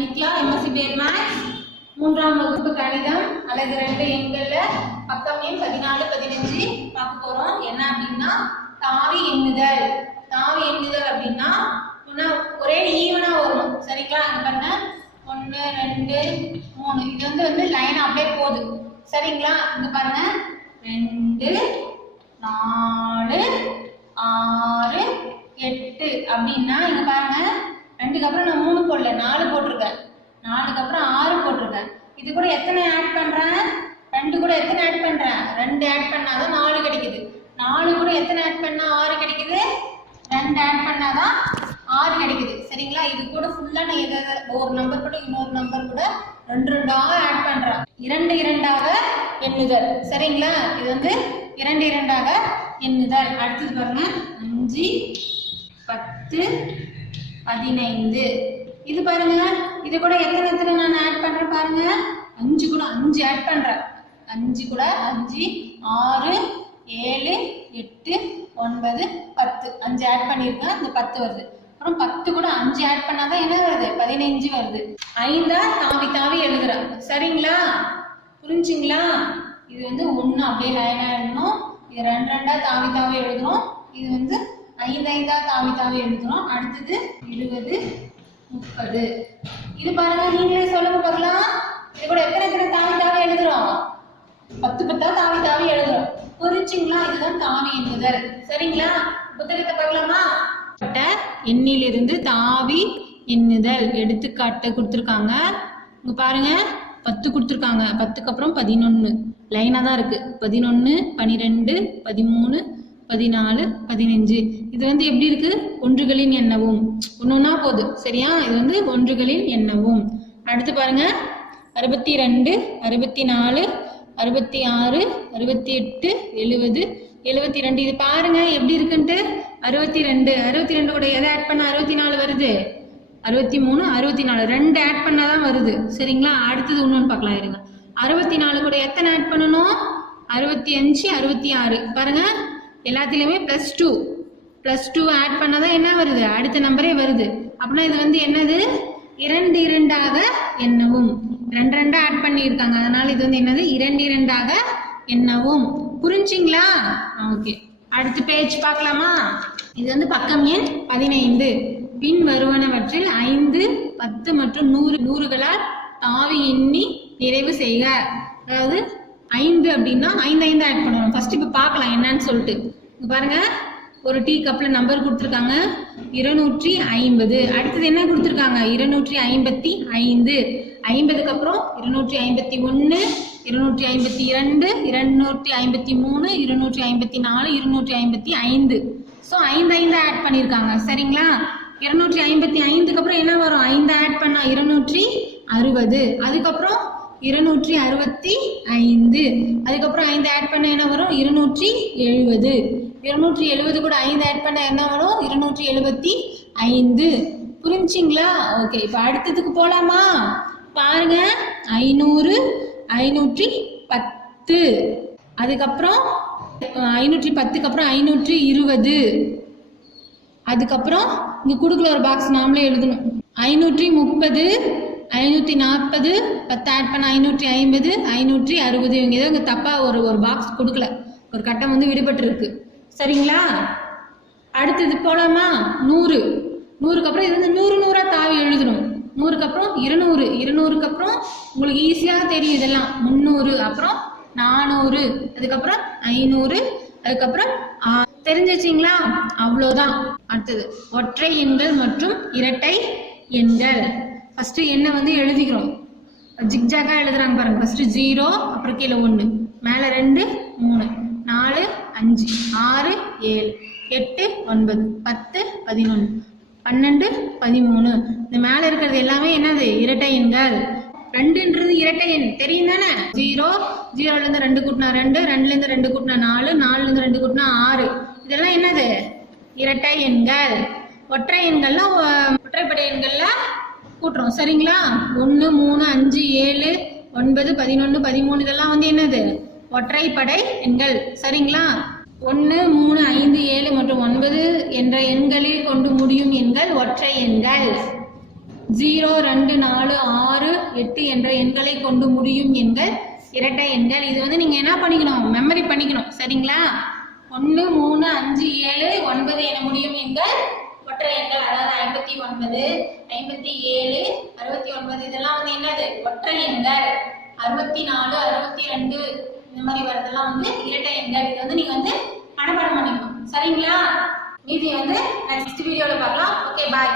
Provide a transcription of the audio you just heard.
Nithya MSc பேர் maths 3ஆம் வகுப்பு கணிதம் அலகு 2 எண்கள்ல பக்கம் எண் 14 15 பார்க்க போறோம். என்ன அப்படின்னா தாவி எண்ணுதல். தாவி எண்ணுதல் அப்படின்னா ஒரே ஈவனா வரும். சரிங்களா? அங்க பாருங்க 1 2 3 இது வந்து லைன் அப்படியே போகுது. சரிங்களா? இங்க பாருங்க 2 4 6 8 அப்படின்னா இங்க பாருங்க 2க்கு அப்புறம் நான் 3 போடல 4 போட்டிருக்கேன். 4க்கு அப்புறம் 6 போட்டிருக்கேன். இது கூட எத்தனை ஆட் பண்றேன்? 2 கூட எத்தனை ஆட் பண்றேன்? 2 ஆட் பண்ணாதான் 4 கிடைக்குது. 4 கூட எத்தனை ஆட் பண்ணா 6 கிடைக்குது? 2 ஆட் பண்ணாதான் 6 கிடைக்குது. சரிங்களா? இது கூட ஃபுல்லா நான் எதாவது ஒரு நம்பர் கூட இன்னொரு நம்பர் கூட 2 2ஆக ஆட் பண்றேன். 2 2ஆக எண்ணுதல். சரிங்களா? இது 2 2ஆக எண்ணுதல். அடுத்தது பாருங்க 5 10 15 இது பாருங்க. இது கூட எத்தனை நான் ஆட் பண்றேன் பாருங்க. 5 கூட 5 ஆட் பண்றேன். 5 கூட 5 6 7 8 9 10 5 ஆட் பண்ணிருக்கேன். இந்த 10 வருது. அப்புறம் 10 கூட 5 ஆட் பண்ணாதான் என்ன வருது? 15 வருது. 5ஆ தாவி தாவி எழுதுறேன். சரிங்களா? புரிஞ்சுங்களா? இது 1 அப்படியே லைனா எழுதணும். இது 2 2ஆ தாவி தாவி எழுதுறோம். இது 5 5ஆ தாவி தாவி எழுதுறோம். அடுத்தது 20 30 இது பாருங்க. நீங்களே சொல்லுங்க பார்க்கலாம். இது கூட எத்தனை தாவி தாவி எழுதுறோம்? 10 10ஆ தாவி தாவி எழுதுறோம். புரிஞ்சுங்களா? இதுதான் தாவி எண்ணுதல். சரிங்களா? புத்தகத்தை பார்க்கலாமா? எண்ணிலிருந்து தாவி எண்ணுதல் எடுத்துக்காட்டு கொடுத்துருக்காங்க. இங்க பாருங்க 10 கொடுத்துருக்காங்க. 10க்கு அப்புறம் 11 லைனா தான் இருக்கு. 11 12 13 14 15 இது எப்படி இருக்கு? ஒன்றுகளின் எண்ணவும். ஒன்னொன்னா போகுது. சரியா? இது ஒன்றுகளின் எண்ணவும். அடுத்து பாருங்க 62 64 66 68 70 72 இது பாருங்க எப்படி இருக்குன்ட்டு. 62 கூட எதை ஆட் பண்ண 64 வருது? 63 64 2 ஆட் பண்ணாதான் வருது. சரிங்களா? அடுத்தது இன்னொன்று பார்க்கலாம் இருங்க. 64 கூட எத்தனை ஆட் பண்ணணும்? 65 66 பாருங்க. எல்லாத்துலயுமே +2 ஆட் பண்ணாதான் என்ன வருது? அடுத்த நம்பரே வருது. அப்படின்னா இது என்னது? 2 2ஆக எண்ணவும். 2 2 ஆட் பண்ணியிருக்காங்க. அதனால இது என்னது? 2 2ஆக எண்ணவும். புரிஞ்சுங்களா? ஓகே. அடுத்த பேஜ் பார்க்கலாமா? இது பக்கம் எண் 15. பின் வருவனவற்றில் 5 10 மற்றும் 100களால் தாவி எண்ணி நிறைவு செய்க. அதாவது 5 அப்படின்னா 5 5 ஆட் பண்ணணும். ஃபர்ஸ்ட் இப்போ பார்க்கலாம் என்னன்னு சொல்லிட்டு. இங்க பாருங்க ஒரு டீ கப்ல நம்பர் கொடுத்துருக்காங்க 250. அடுத்தது என்ன கொடுத்துருக்காங்க? 255. 50க்கு அப்புறம் 251 252 253 254 255. ஸோ 5 5 ஆட் பண்ணியிருக்காங்க. சரிங்களா? 255க்கு அப்புறம் என்ன வரும்? 5 ஆட் பண்ணா 260. அதுக்கப்புறம் 265. அதுக்கப்புறம் 5 ஆட் பண்ண என்ன வரும்? 270. 270 கூட 5 ஆட் பண்ண என்ன வரும்? 275. புரிஞ்சுங்களா? ஓகே. இப்போ அடுத்ததுக்கு போலாமா? பாருங்க 500 510. அதுக்கப்புறம் 510க்கு அப்புறம் 520. அதுக்கப்புறம் இங்க கொடுக்கல ஒரு பாக்ஸ் நாமளே எழுதணும். 530 540 10 ஆட் பண்ண 550 560. இவங்க ஏதோ இங்க தப்பா ஒரு பாக்ஸ் கொடுக்கல. ஒரு கட்டம் விடுபட்டு இருக்கு. சரிங்களா? அடுத்தது போலாமா? 100 100க்கு அப்புறம் இது 100 100ஆ தாவி எழுதணும். 100க்கு அப்புறம் 200 200க்கு அப்புறம் உங்களுக்கு ஈஸியாக தெரியும் இதெல்லாம். 300 அப்புறம் 400 அதுக்கப்புறம் 500 அதுக்கப்புறம் தெரிஞ்சிச்சிங்களா? அவ்வளோதான். அடுத்தது ஒற்றை எண்கள் மற்றும் இரட்டை எண்கள். ஃபர்ஸ்ட் எண்ணை எழுதிக்கிறோம். ஜிக்ஜாகா எழுதுறாங்க பாருங்க. ஃபர்ஸ்ட் 0 அப்புறம் கீழே 1 மேலே 2 3 4 5 6 7 8 9 10 11 12 13. இந்த மேல இருக்கிறது எல்லாமே என்னது? இரட்டை எண்கள். 2ன்றது இரட்டை எண் தெரியும் தானே? 0லேருந்து 2 கூட்டினா 2 2லேருந்து 2 கூட்டினா 4 4லேருந்து 2 கூட்டினா 6 இதெல்லாம் என்னது? இரட்டை எண்கள். ஒற்றை எண்கள்லாம் ஒற்றைப்படை எண்கள்ல கூட்டுறோம். சரிங்களா? 1 3 5 7 9 11 13 இதெல்லாம் என்னது? ஒற்றைப்படை எண்கள். சரிங்களா? 1 3 5 7 மற்றும் 9 என்ற எண்களில் கொண்டு முடியும் எண்கள் ஒற்றை எண்கள். 0 2 4 6 8 என்ற எண்களை கொண்டு முடியும் எண்கள் இரட்டை எண்கள். இது வந்து நீங்க என்ன பண்ணிக்கணும், மெமரி பண்ணிக்கணும். சரிங்களா? 1 3 5 7 9 என முடியும் எண்கள் ஒற்றை எண்கள். அதாவது 59 57 69 இதெல்லாம் வந்து என்னது, ஒற்றை எண்கள். 64 62 இந்த மாதிரி வரதெல்லாம் வந்து இரட்டை எண்கள். இது வந்து நீங்க வந்து மனப்பாடம் பண்ணிக்கணும். சரிங்களா? மீதி வந்து நெக்ஸ்ட் வீடியோல பார்க்கலாம். ஓகே, பாய்.